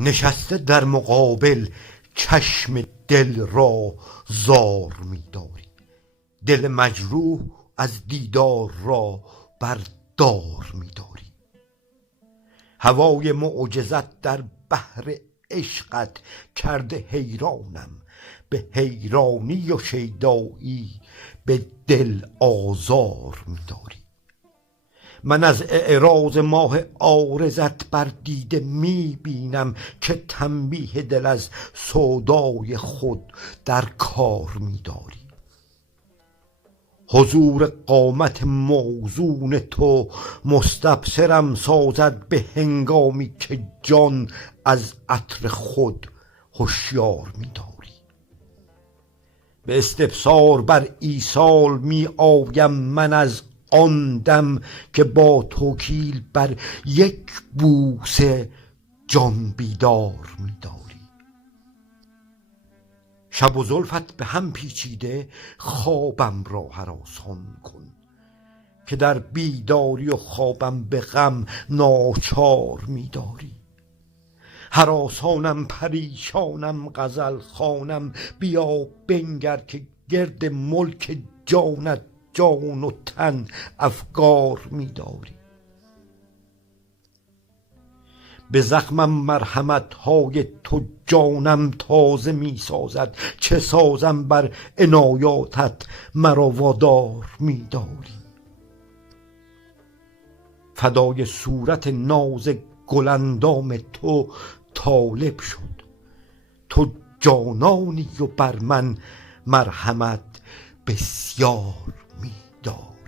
نشسته در مقابل چشم دل را زار می داری، دل مجروح از دیدار را بر دار می داری. هوای معجزت در بحر عشقت کرده حیرانم، به حیرانی و شیدایی به دل آزار می داری. من از اعراض ماه عارضت بر دیده می بینم که تنبیه دل از سودای خود در کار می داری. حضور قامت موزون تو مستبصرم سازد به هنگامی که جان از عطر خود هوشیار می داری. به استبصار بر ایصال می آیم من از آن دم که با توکیل بر یک بوسه جان بیدار می داری. شب و زلفت به هم پیچیده خوابم را هراسان کن که در بیداری و خوابم به غم ناچار می داری. هراسانم پریشانم غزل خوانم، بیا بنگر که گرد ملک جانت جان و تن افگار می داری. به زخمم مرحمت های تو جانم تازه می سازد، چه سازم بر عنایاتت مرا وادار می داری. فدای صورت ناز گلندام تو طالب شد، تو جانانی و بر من مرحمت بسیار می داری.